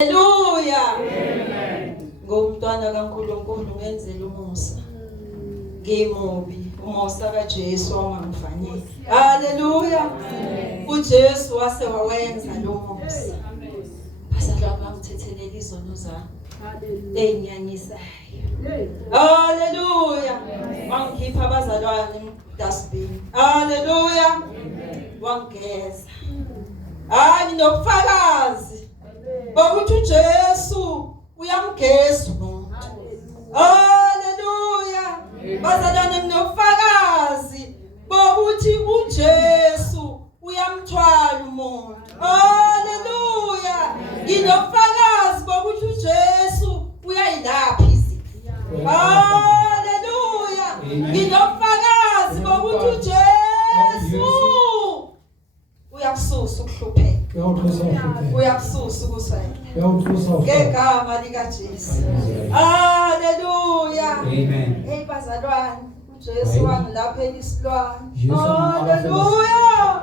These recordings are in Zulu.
Hallelujah. Amen. Ngomntwana kaNkulunkulu ngenzela umusa. Ngimubi umusa kaJesu ongangifanyile. Hallelujah. uJesu wase wawenza lo musa. Bazalwane bangithethelele izono zami. Enyanyisayo. Hallelujah. Wangikhipha abazalwane dustbin. Hallelujah. Wangeza. Hayi nobufakazi bokuthi uJesu uyamgeza umuntu. Hallelujah. Bazalwane nobufakazi bokuthi uJesu uyamthwala umuntu. Hallelujah. Nginobufakazi bokuthi uJesu uyayilapha izifo. Hallelujah. Nginobufakazi bokuthi uJesu uyakususa ukuhlupheka. Uyakususa ukuswela. Ngegama lika Jesu. Hallelujah. Amen. Hey bazalwane, uJesu wangilaphela isilwane. Hallelujah.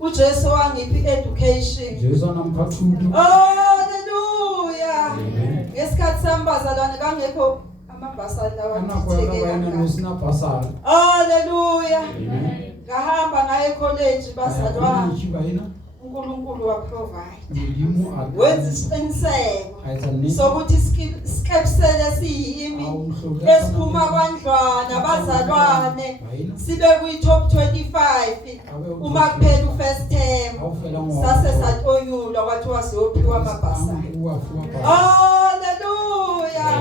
uJesu wangiphi education. Jesu anamphathudu. Hallelujah. Ngesikhathi sami bazalwane kangekho amabhasali lawa ngithekela. Hallelujah. Ngahamba ngaye college bazalwane. uNkulunkulu wa provide. Wenza isiqiniseko sokuthi sikepsele siyimi esiphuma kwandlwana bazalwane sibe kwi top 25 uma kuphela ufirst term sase satonyulwa kwathi wasiyophiwa amabhasali. Hallelujah.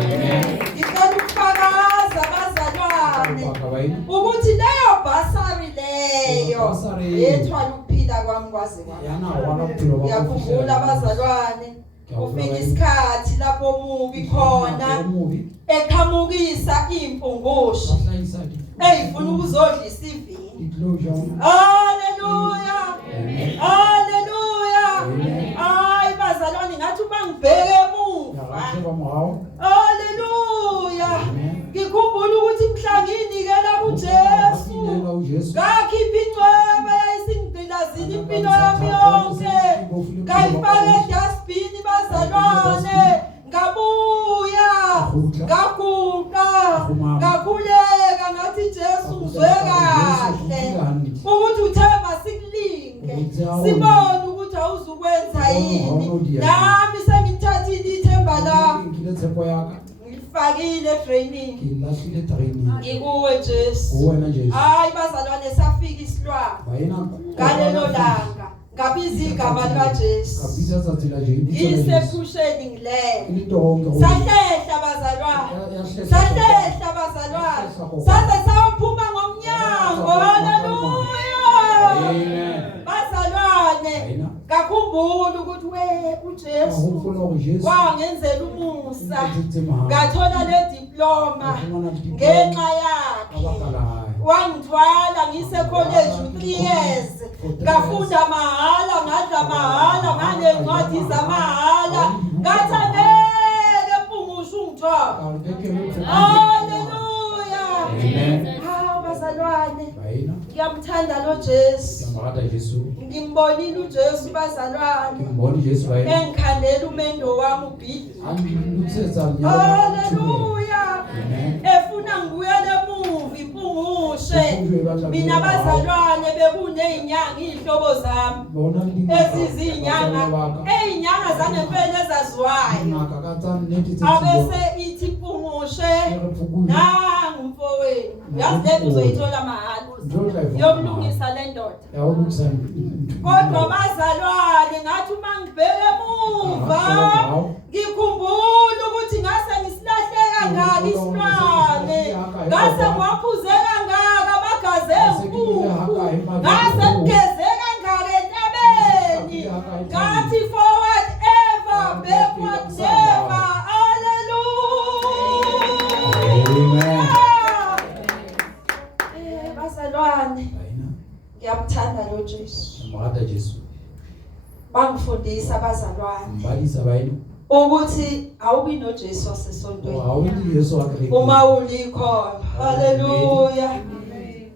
Ngicela ukufakaza bazalwane ukuthi leyo basari leyo yethwala ukuphila kwami kwaze kwami. Ngiyakhumbula abazalwane ufika isikhathi lapho umubi khona eqhamukisa impungusho eyifuna ukuzodlisa ivini. Hallelujah. Hallelujah. Ay bazalwane ngathi uma ngibheke emuva. Hallelujah. Ngikhumbula ukuthi mhla nginikela uJesu ngakhipha incwebe yayisingqilazile impilo yami yonke. Ngayifaka edustbin bazalwane. Ngabuya ngaguqa ngakhuleka ngathi Jesu ngizwe kahle ukuthi uthemba sikulinge sibone ukuthi awuzukwenza yini. Nami sengithathile ithemba lami ngifakile training ngikuwe Jesu. Hayi bazalwane safika isilwane ngalelo langa ngabiza igama lika Jesu. Isephusheni ngilele sahlehla bazalwane sahlehla bazalwane saze saphuma ngomnyango. Hallelujah. Amen. Bazalwane ngakhumbula ukuthi uJesu wangenzela umusa ngathola le diploma ngenxa yakhe. Wangithwala ngise college 3 years ngafunda mahala ngadla mahala nganencwadi zamahala ngathandeke empungusho ungithwala. Hallelujah. Amen. Bazalwane ngiyamthanda lo Jesu. Ngimbonile uJesu bazalwane engikhandela umendo wami ubhidli. Hallelujah. Efuna ngibuyele emuva impungushe. Mina bazalwane bekunezinyanga izihlobo zami ezizinyanga zangempela ezaziwayo. Abese ithi impungushe nangu mfowethu yazi le uzoyithola mahala yokulungisa le ndoda. Kodwa bazalwane ngathi uma ngibheke emuva ngikhumbula ukuthi ngase ngisilahleka ngaka isilwane ngase ngiwaphuzeka ngaka amagazi enkukhu ngase ngigezeka ngaka entabeni ngathi forward ever backward never. Hallelujah. Bazalwane ngiyamthanda lo Jesu. Bangifundisa abazalwane ukuthi awubi noJesu wasesontweni uma ulikhona. Hallelujah.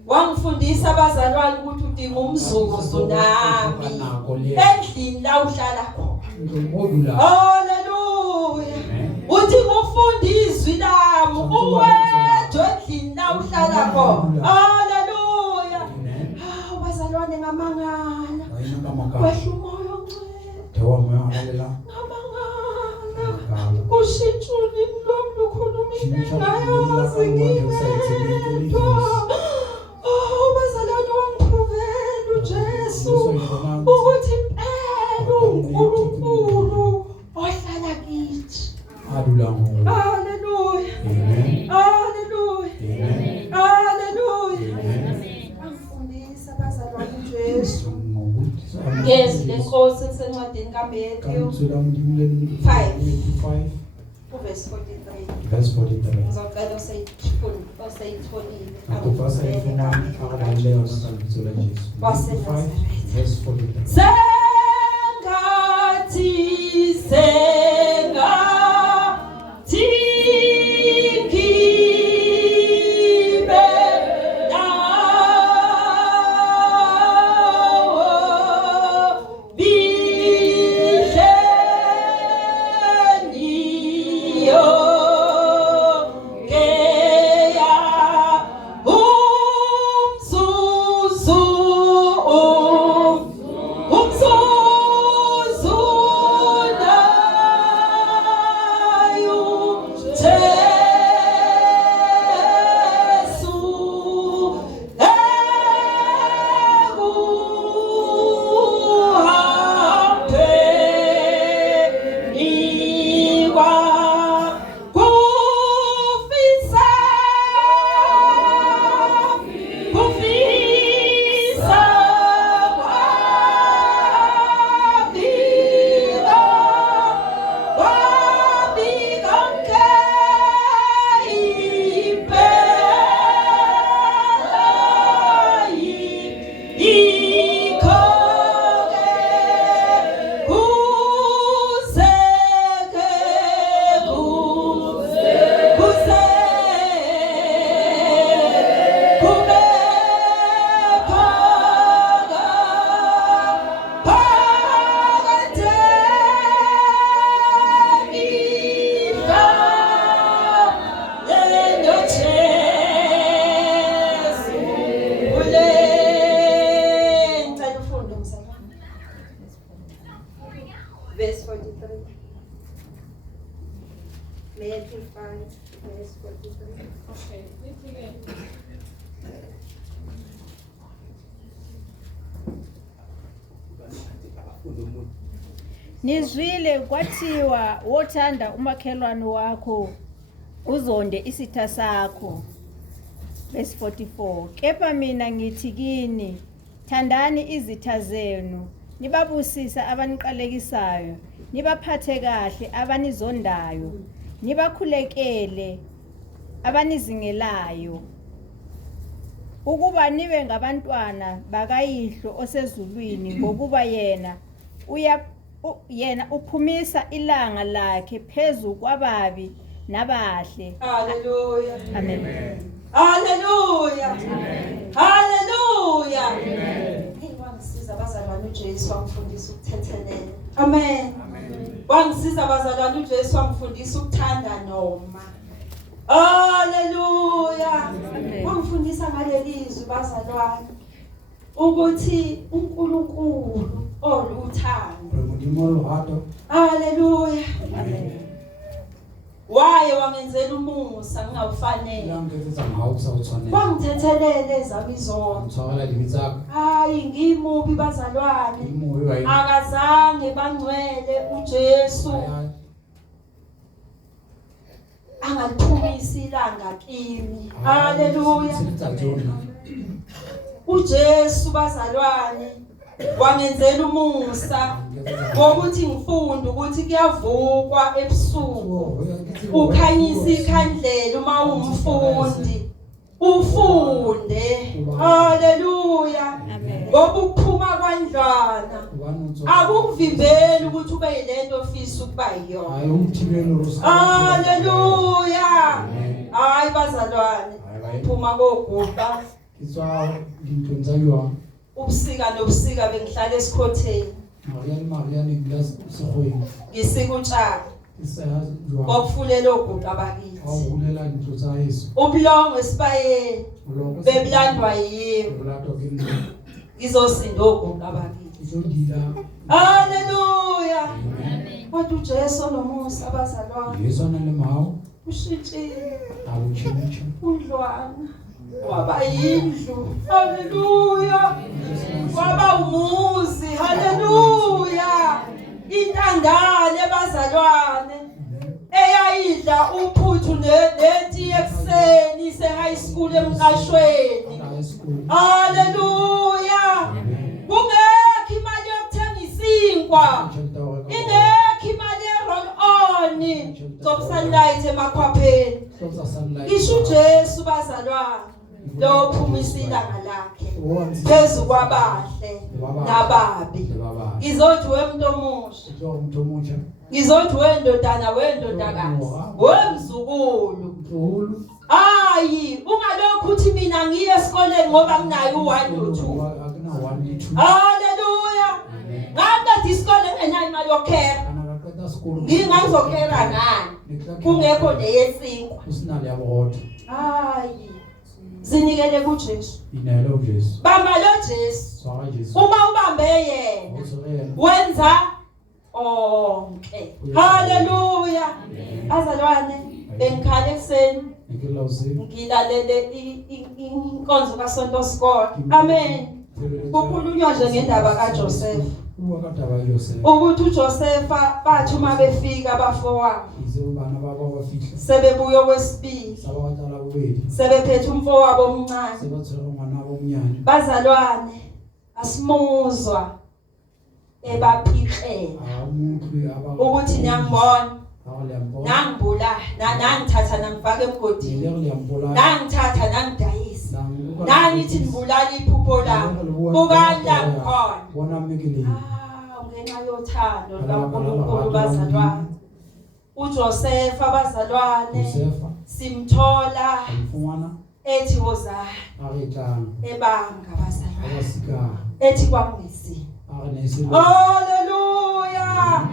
Wangifundisa abazalwane ukuthi udinga umzuzu nami endlini la uhlala khona. ngizomodula. Hallelujah. Uthi ngofunda izwi lami uwedwa endlini la uhlala khona. Hallelujah. Bazalwane ngamangala. Kwehla umoya ongcwele. Dewa moya Ngamangala. Kushintshuni lo khuluma ngayazi ngiyedwa. Bazalwane wangiprovela uJesu ukuthi impela uNkulunkulu ohlala kithi. Hallelujah. Hallelujah. Amen. Hallelujah. Amen. Hallelujah. Amen. Angifundisa bazalwane uJesu. Ngokuthi Ngezi lenkosi esencwadini kaMathewu 5 uverse 43. verse 43. Ngizocela usayitholile. Akupasa ifumana akaleyo nangalitho la Jesu. 5 verse 43. Sengathi ngibe nawo bihleniyo keya umzuzu Verse 43. Matthew 5, verse 43. Okay, let's begin. Nizwile kwathiwa wothanda umakhelwane wakho uzonde isitha sakho. Verse 44. Kepha mina ngithi kini, thandani izitha zenu, nibabusisa abaniqalekisayo, nibaphathe kahle abanizondayo, nibakhulekele abanizingelayo, ukuba nibe ngabantwana bakayihlo osezulwini, ngokuba yena uphumisa ilanga lakhe phezu kwababi nabahle. Hallelujah. Amen. Hallelujah. Amen. Hallelujah. Amen. Hey, wangisiza bazalwane uJesu wangifundisa ukuthethelela. Amen. Wangisiza bazalwane uJesu wangifundisa ukuthanda noma. Hallelujah. Wangifundisa ngalelizwi bazalwane ukuthi uNkulunkulu oluthando. Hallelujah. Amen. Waye wangenzela umusa ngingawufanele. Wangithethelele zami zonke. Hayi ngimubi bazalwane. Akazange bangcwele uJesu. Angaliphumisa ilanga kimi. Hallelujah. uJesu bazalwane wangenzela umusa ngokuthi ngifunde ukuthi kuyavukwa ebusuku ukhanyisa ikhandlela uma umfundi ufunde. Haleluya. Ngoba ukuphuma kwandlwana akukuvimbeli ukuthi ube yilento ofisa ukuba yiyona. Haleluya. Hayi bazalwane uphuma koguqa ubusika nobusika bengihlala esikhotheni Ngisikutshaka bokufulela oguqa abakithi. Ubulongo esibayeni bebulandwa yiyo. Ngizosinda oguqa abakithi. Hallelujah. Kodwa uJesu nomusa abazalwane. Ushintshile. Udlwana. Waba yindlu. Hallelujah. Waba umuzi. Hallelujah. Intandane bazalwane eyayidla uphuthu neti ekseni se high school emqashweni. Hallelujah. Kungekho imali yokuthenga isinkwa. Ingekho imali ye-roll on. Stop sunlight emakhwapheni. Isho uJesu bazalwane. Lo phumisa lakhe phezu kwabahle nababi. Ngizothi wemuntu omusha. Ngizothi wendodana wendodakazi. Wemzukulu. Hayi, ungalokhu uthi mina ngiye esikoleni ngoba nginayo u1 no2. Hallelujah. Ngaqeda isikole ngenayo imali yokhera. Ngingazokhera ngani? Kungekho neyesinkwa. Hayi. Zinikele kuJesu. Inelo Jesu. Bamba lo Jesu. Uma ubambe yena wenza onke. Hallelujah. Azalwane bengikhale ekseni. Ngilalele inkonzo kaSonto Skole. Amen. Kukhulunywa nje ngendaba kaJoseph. Ukuthi uJosepha bathi uma befika abafowabo sebebuya okwesibili sebephethe umfowabo omncane. Bazalwane asimuzwa ebaphixela ukuthi niyangibona nangibula nangithatha nangifaka emgodini nangithatha nangidayisa nangithi ngibulala iphupho lami ukanda ngikhona ngenxa yothando lukaNkulunkulu bazalwane. uJoseph abazalwane simthola ethi wozana ebanga bazalwane ethi kwangisi. Hallelujah.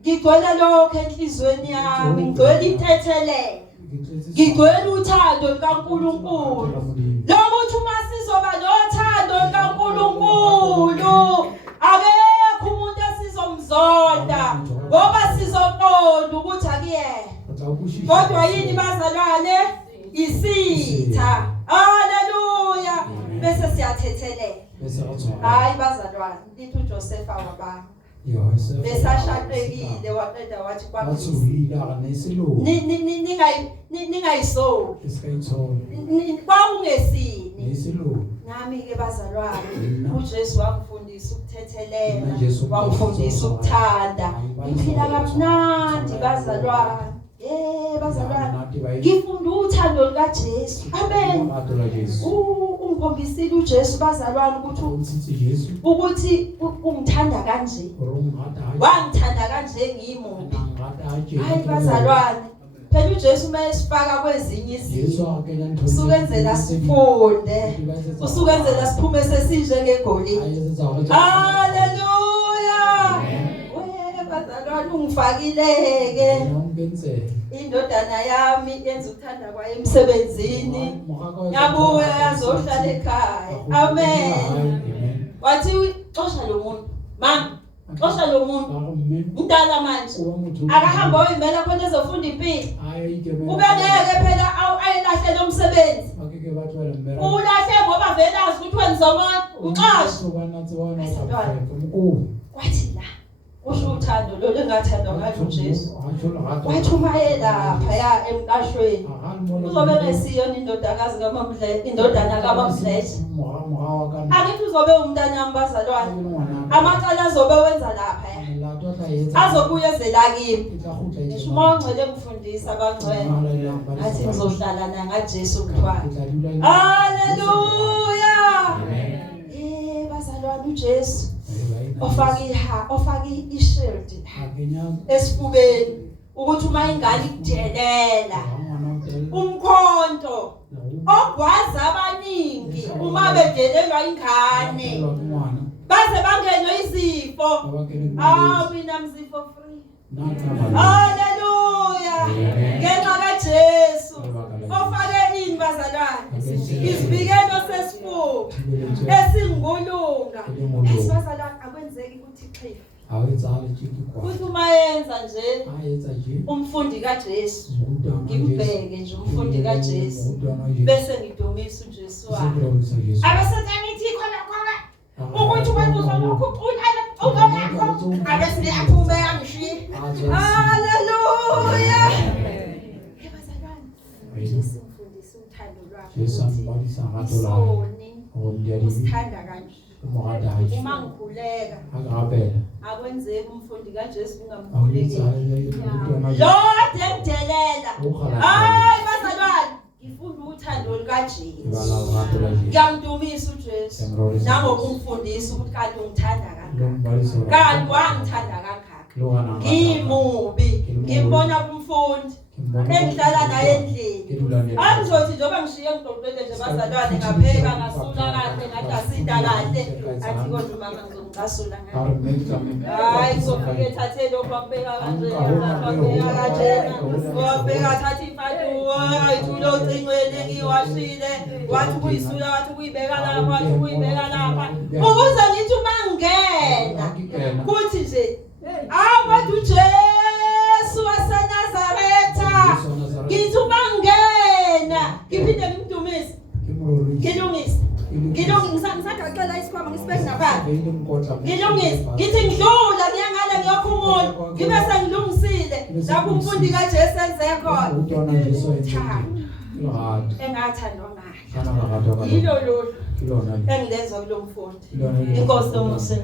Ngigcwele lokho enhlizweni yami, ngigcwele inthethelelo, ngigcwele uthando lukaNkulunkulu. Lokuthi uma sizoba nothando lukaNkulunkulu akekho umuntu esizomzonda ngoba sizoqonda ukuthi akuyena. Kodwa yini bazalwane? Isitha. Hallelujah. Bese siyathethelela. Hayi bazalwane, lithi uJoseph wabanga. Besashaqekile waqeda wathi ningayiso kwakungesini. Nami ke bazalwane uJesu wakufundisa ukuthethelela, wakufundisa ukuthanda. Ngiphila kamnandi bazalwane. Bazalwane ngifunda uthando lukaJesu. Amen. Ungikhombisile uJesu bazalwane ukuthi ungithanda kanje. Wangithanda kanje ngiyimuphi. Hayi bazalwane, phela uJesu mayesifaka kwezinye izinto usukenzela sifunde, usukenzela siphume sesinje ngegolide. Hallelujah. Bazalwane ungifakileke indodana yami yenza ukuthanda kwayo emsebenzini, yabuya yazohlala ekhaya. Amen. Wathi xosha lo muntu mama, xosha lo muntu mdala manje akahamba oyimela khona ezofunda impilo. Ubengeke phela ayilahle lo msebenzi, ulahle ngoba vele azi ukuthi wenzomona uxosha. Wathi la usho uthando lo lengathandwa ngalo uJesu. Wathi uma yelapha ya emqashweni uzobe ngesiyona indodakazi kaMamdletshe, indodana kaMamdletshe. Akithi uzobe umntana bazalwane, amacala azobe wenza lapha ya azobuya ezela kimi. Ngisho uma ungcwele ngifundisa abangcwele athi ngizohlala na ngaJesu kuthiwa. Hallelujah. Bazalwane uJesu ofaka i-shield esifubeni ukuthi uma ingane ikudelela umkhonto ogwaza abaningi uma bedelelwa ingane baze bangenwe izifo mina mzifo free. Hallelujah. Ngenxa kaJesu ofake ini bazalwane isibikelo sesifuba esingulunga esibazalwane akwenzeki ukuthi ixhifa kuthi uma yenza nje umfundi kaJesu ngimbheke nje umfundi kaJesu bese ngidumisa uJesu wami abesethi angithi khona ukuthi wena uzolokhu uqulana ungakho abese yaphume yamshiya. Hallelujah. Yesu mfundisi uthando lwakho usithanda kanje uma ngikhuleka akwenzeki umfundi kaJesu ungamkhuleki Lord emdelela hayi bazalwane ngifunda uthando lukaJesu ngiyamdumisa uJesu nangokumfundisa ukuthi kanti ungithanda kangaka kanti wangithanda kangaka ngimubi ngimbona kumfundi engihlala naye endlini angizothi njengoba ngishiye ngidokotela nje bazalwane ngapheka ngasula kahle ngathi asinda kahle athi kodwa mama ngizomcasula ngayo hayi ngizofike ethathe lokho akubeka kanje akubeka kanje ngobeka thatha ifatuwa ayithulo cingweni ngiwashile wathi kuyisula wathi kuyibeka lapha wathi kuyibeka lapha ukuze ngithi mangena kuthi nje awuthi uJesu waseNazaretha ngithi mangena ngiphinde ngimdumise ngilungisa ngisagacela isikhwama ngisibeke nabantu ngilungisa ngithi ngidlula ngiyangala ngiyokhumula ngibe sengilungisile lapho umfundi kaJesu enze khona engathandwa ngayo yilo lolu engilenza kulo mfundi inkosi yomusa